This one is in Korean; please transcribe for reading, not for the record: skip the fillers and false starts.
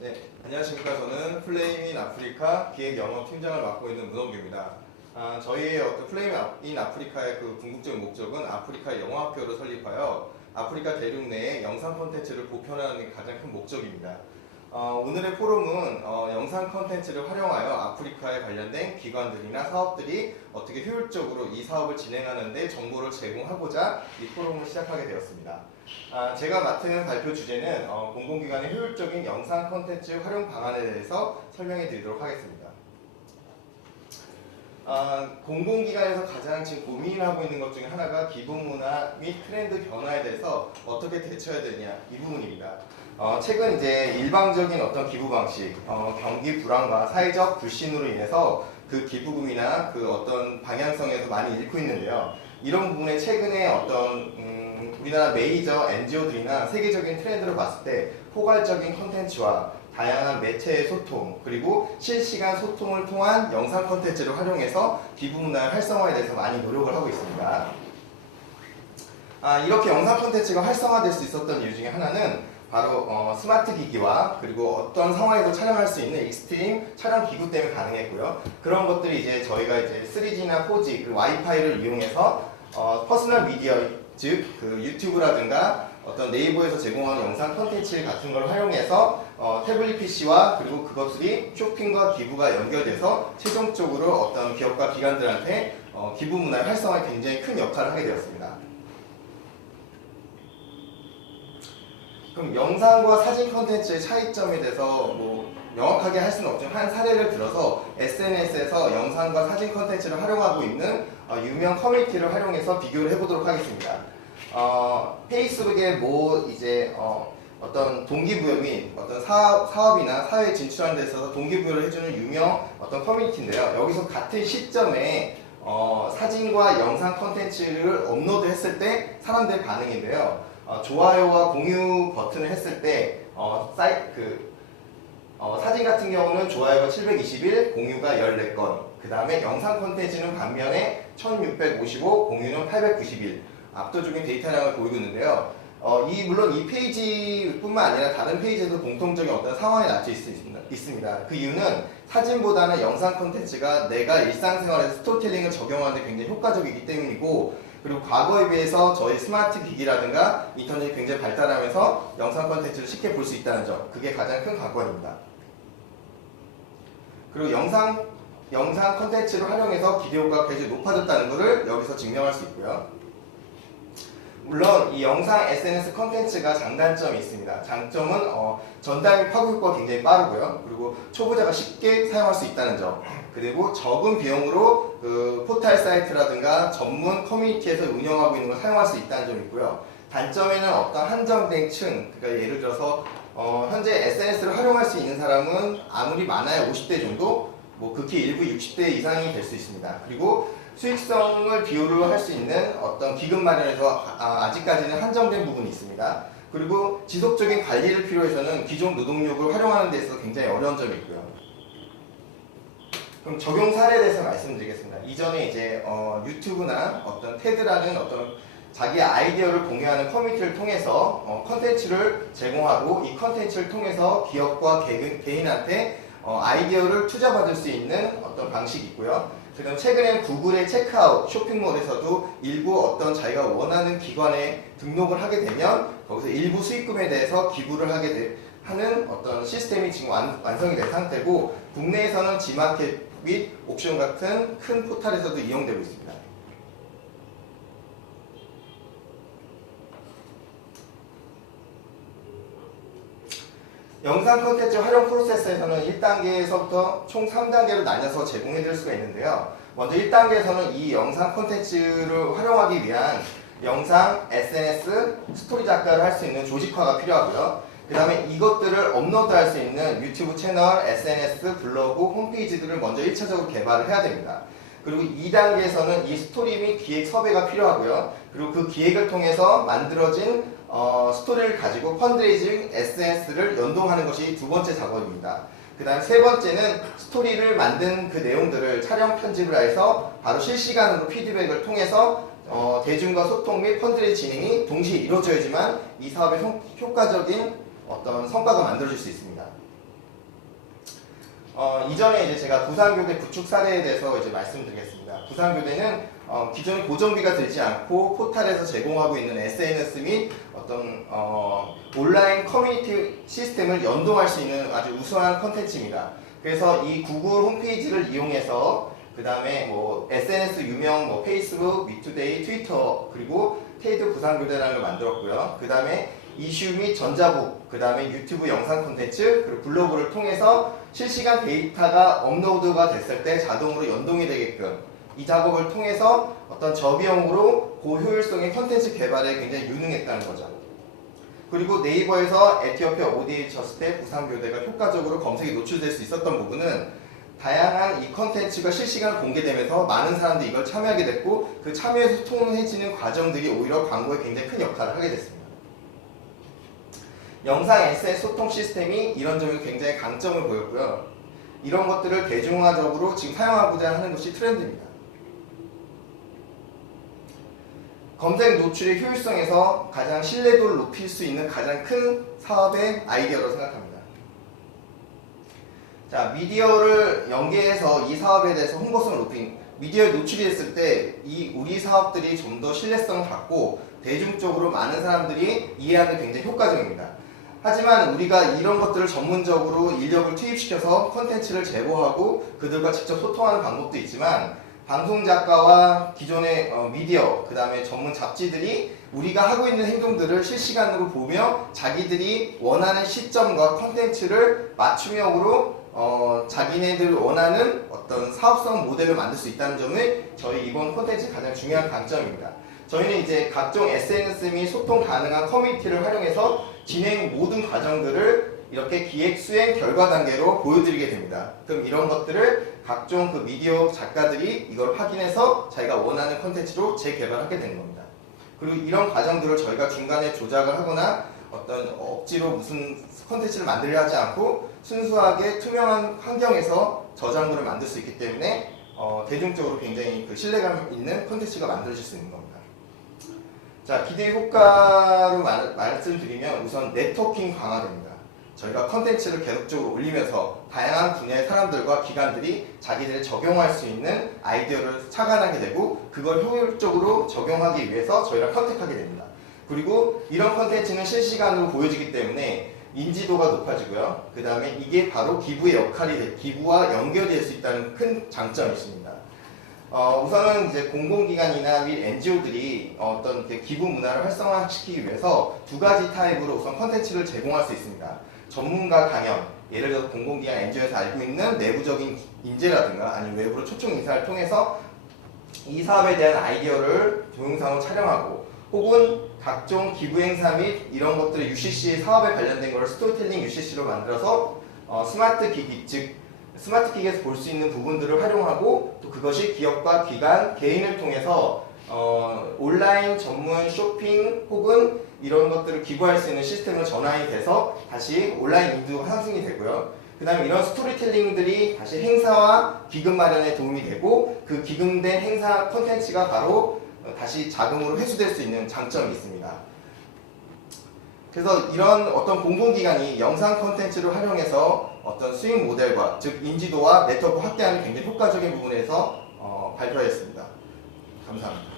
네, 안녕하십니까. 저는 플레임인 아프리카 기획영업팀장을 맡고 있는 문원규입니다. 저희의 플레임인 아프리카의 그 궁극적인 목적은 아프리카 영어학교를 설립하여 아프리카 대륙 내에 영상 콘텐츠를 보편화하는 게 가장 큰 목적입니다. 오늘의 포럼은 영상 콘텐츠를 활용하여 아프리카에 관련된 기관들이나 사업들이 어떻게 효율적으로 이 사업을 진행하는 데 정보를 제공하고자 이 포럼을 시작하게 되었습니다. 제가 맡은 발표 주제는 공공기관의 효율적인 영상 콘텐츠 활용 방안에 대해서 설명해 드리도록 하겠습니다. 공공기관에서 가장 지금 고민하고 있는 것 중에 하나가 기부문화 및 트렌드 변화에 대해서 어떻게 대처해야 되냐 이 부분입니다. 최근 이제 일방적인 어떤 기부 방식, 경기 불안과 사회적 불신으로 인해서 그 기부금이나 그 어떤 방향성에서 많이 잃고 있는데요. 이런 부분에 최근에 우리나라 메이저 NGO들이나 세계적인 트렌드를 봤을 때 포괄적인 콘텐츠와 다양한 매체의 소통, 그리고 실시간 소통을 통한 영상 콘텐츠를 활용해서 기부 문화의 활성화에 대해서 많이 노력을 하고 있습니다. 이렇게 영상 콘텐츠가 활성화될 수 있었던 이유 중에 하나는 바로 스마트 기기와 그리고 어떤 상황에도 촬영할 수 있는 익스트림 촬영 기구 때문에 가능했고요. 그런 것들이 이제 저희가 이제 3G나 4G 그 와이파이를 이용해서 퍼스널 미디어, 즉 그 유튜브라든가 어떤 네이버에서 제공하는 영상 콘텐츠 같은 걸 활용해서 태블릿 PC와 그리고 그것들이 쇼핑과 기부가 연결돼서 최종적으로 어떤 기업과 기관들한테 기부 문화의 활성화에 굉장히 큰 역할을 하게 되었습니다. 그럼 영상과 사진 콘텐츠의 차이점에 대해서 명확하게 할 수는 없지만 한 사례를 들어서 SNS에서 영상과 사진 콘텐츠를 활용하고 있는 유명 커뮤니티를 활용해서 비교를 해보도록 하겠습니다. 페이스북의 어떤 동기부여 및 어떤 사업이나 사회에 진출하는 데 있어서 동기부여를 해주는 유명 어떤 커뮤니티인데요. 여기서 같은 시점에 사진과 영상 콘텐츠를 업로드했을 때 사람들의 반응인데요. 좋아요와 공유 버튼을 했을 때 사진 같은 경우는 좋아요가 721, 공유가 14건, 그 다음에 영상 콘텐츠는 반면에 1655, 공유는 891 압도적인 데이터량을 보이고 있는데요. 물론 이 페이지뿐만 아니라 다른 페이지에도 공통적인 어떤 상황이 나타날 수 있습니다. 그 이유는 사진보다는 영상 콘텐츠가 내가 일상생활에서 스토리텔링을 적용하는 데 굉장히 효과적이기 때문이고, 그리고 과거에 비해서 저희 스마트 기기라든가 인터넷이 굉장히 발달하면서 영상 콘텐츠를 쉽게 볼 수 있다는 점, 그게 가장 큰 관건입니다. 그리고 영상 콘텐츠를 활용해서 기대 효과가 굉장히 높아졌다는 것을 여기서 증명할 수 있고요. 물론 이 영상 SNS 콘텐츠가 장단점이 있습니다. 장점은 전달 및 파급 효과가 굉장히 빠르고요. 그리고 초보자가 쉽게 사용할 수 있다는 점, 그리고 적은 비용으로 그 포털 사이트라든가 전문 커뮤니티에서 운영하고 있는 걸 사용할 수 있다는 점이 있고요. 단점에는 어떤 한정된 층, 그러니까 예를 들어서 현재 SNS를 활용할 수 있는 사람은 아무리 많아야 50대 정도, 극히 일부 60대 이상이 될 수 있습니다. 그리고 수익성을 비교를 할 수 있는 어떤 기금 마련에서 아직까지는 한정된 부분이 있습니다. 그리고 지속적인 관리를 필요해서는 기존 노동력을 활용하는 데 있어서 굉장히 어려운 점이 있고요. 그럼 적용 사례에 대해서 말씀드리겠습니다. 이전에 이제 유튜브나 어떤 테드라는 어떤 자기 아이디어를 공유하는 커뮤니티를 통해서 컨텐츠를 제공하고, 이 컨텐츠를 통해서 기업과 개인한테 아이디어를 투자받을 수 있는 어떤 방식이 있고요. 그다음 최근에는 구글의 체크아웃 쇼핑몰에서도 일부 어떤 자기가 원하는 기관에 등록을 하게 되면 거기서 일부 수익금에 대해서 기부를 하는 어떤 시스템이 지금 완성이 된 상태고, 국내에서는 지마켓 및 옥션 같은 큰 포털에서도 이용되고 있습니다. 영상 콘텐츠 활용 프로세스에서는 1단계에서부터 총 3단계로 나뉘어서 제공해 드릴 수가 있는데요. 먼저 1단계에서는 이 영상 콘텐츠를 활용하기 위한 영상, SNS, 스토리 작가를 할 수 있는 조직화가 필요하고요. 그 다음에 이것들을 업로드할 수 있는 유튜브 채널, SNS, 블로그, 홈페이지들을 먼저 1차적으로 개발을 해야 됩니다. 그리고 2단계에서는 이 스토리 및 기획 섭외가 필요하고요. 그리고 그 기획을 통해서 만들어진 스토리를 가지고 펀드레이징, SNS를 연동하는 것이 두 번째 작업입니다. 그 다음 세 번째는 스토리를 만든 그 내용들을 촬영 편집을 해서 바로 실시간으로 피드백을 통해서 대중과 소통 및 펀드레이징 진행이 동시에 이루어져야지만 이 사업의 효과적인 어떤 성과가 만들어질 수 있습니다. 이전에 이제 제가 부산교대 구축 사례에 대해서 이제 말씀드리겠습니다. 부산교대는 기존에 고정비가 들지 않고 포탈에서 제공하고 있는 SNS 및 어떤 온라인 커뮤니티 시스템을 연동할 수 있는 아주 우수한 컨텐츠입니다. 그래서 이 구글 홈페이지를 이용해서 그 다음에 뭐 SNS 유명 뭐 페이스북, 미투데이, 트위터 그리고 테이드 부산교대라는 걸 만들었고요. 그 다음에 이슈 및 전자북, 그 다음에 유튜브 영상 콘텐츠, 그리고 블로그를 통해서 실시간 데이터가 업로드가 됐을 때 자동으로 연동이 되게끔 이 작업을 통해서 어떤 저비용으로 고효율성의 콘텐츠 개발에 굉장히 유능했다는 거죠. 그리고 네이버에서 에티오피아 ODA 쳤을 때 부산교대가 효과적으로 검색에 노출될 수 있었던 부분은 다양한 이 콘텐츠가 실시간 공개되면서 많은 사람들이 이걸 참여하게 됐고 그 참여에서 통해지는 과정들이 오히려 광고에 굉장히 큰 역할을 하게 됐습니다. 영상 SNS 소통 시스템이 이런 점에서 굉장히 강점을 보였고요. 이런 것들을 대중화적으로 지금 사용하고자 하는 것이 트렌드입니다. 검색 노출의 효율성에서 가장 신뢰도를 높일 수 있는 가장 큰 사업의 아이디어라고 생각합니다. 자, 미디어를 연계해서 이 사업에 대해서 홍보성을 높인 미디어에 노출이 됐을 때 이 우리 사업들이 좀 더 신뢰성을 갖고 대중적으로 많은 사람들이 이해하는 굉장히 효과적입니다. 하지만 우리가 이런 것들을 전문적으로 인력을 투입시켜서 콘텐츠를 제보하고 그들과 직접 소통하는 방법도 있지만 방송작가와 기존의 미디어, 그 다음에 전문 잡지들이 우리가 하고 있는 행동들을 실시간으로 보며 자기들이 원하는 시점과 콘텐츠를 맞춤형으로 자기네들 원하는 어떤 사업성 모델을 만들 수 있다는 점을 저희 이번 콘텐츠의 가장 중요한 강점입니다. 저희는 이제 각종 SNS 및 소통 가능한 커뮤니티를 활용해서 진행 모든 과정들을 이렇게 기획, 수행, 결과 단계로 보여드리게 됩니다. 그럼 이런 것들을 각종 그 미디어 작가들이 이걸 확인해서 자기가 원하는 콘텐츠로 재개발하게 되는 겁니다. 그리고 이런 과정들을 저희가 중간에 조작을 하거나 어떤 억지로 무슨 콘텐츠를 만들려 하지 않고 순수하게 투명한 환경에서 저작물을 만들 수 있기 때문에 대중적으로 굉장히 그 신뢰감 있는 콘텐츠가 만들어질 수 있는 겁니다. 자, 기대 효과로 말씀드리면 우선 네트워킹 강화됩니다. 저희가 컨텐츠를 계속적으로 올리면서 다양한 분야의 사람들과 기관들이 자기들이 적용할 수 있는 아이디어를 착안하게 되고 그걸 효율적으로 적용하기 위해서 저희랑 컨택하게 됩니다. 그리고 이런 컨텐츠는 실시간으로 보여지기 때문에 인지도가 높아지고요. 그 다음에 이게 바로 기부와 연결될 수 있다는 큰 장점이 있습니다. 우선은 이제 공공기관이나 및 NGO들이 어떤 기부 문화를 활성화시키기 위해서 두 가지 타입으로 우선 컨텐츠를 제공할 수 있습니다. 전문가 강연, 예를 들어서 공공기관 NGO에서 알고 있는 내부적인 인재라든가 아니면 외부로 초청 인사를 통해서 이 사업에 대한 아이디어를 동영상으로 촬영하고 혹은 각종 기부 행사 및 이런 것들을 UCC 사업에 관련된 걸 스토리텔링 UCC로 만들어서 스마트 기기, 즉 스마트 기기에서 볼 수 있는 부분들을 활용하고 또 그것이 기업과 기관, 개인을 통해서 온라인 전문 쇼핑 혹은 이런 것들을 기부할 수 있는 시스템으로 전환이 돼서 다시 온라인 인지도가 상승이 되고요. 그 다음에 이런 스토리텔링들이 다시 행사와 기금 마련에 도움이 되고 그 기금된 행사 콘텐츠가 바로 다시 자금으로 회수될 수 있는 장점이 있습니다. 그래서 이런 어떤 공공기관이 영상 콘텐츠를 활용해서 어떤 수익 모델과 즉 인지도와 네트워크 확대하는 굉장히 효과적인 부분에서 발표하였습니다. 감사합니다.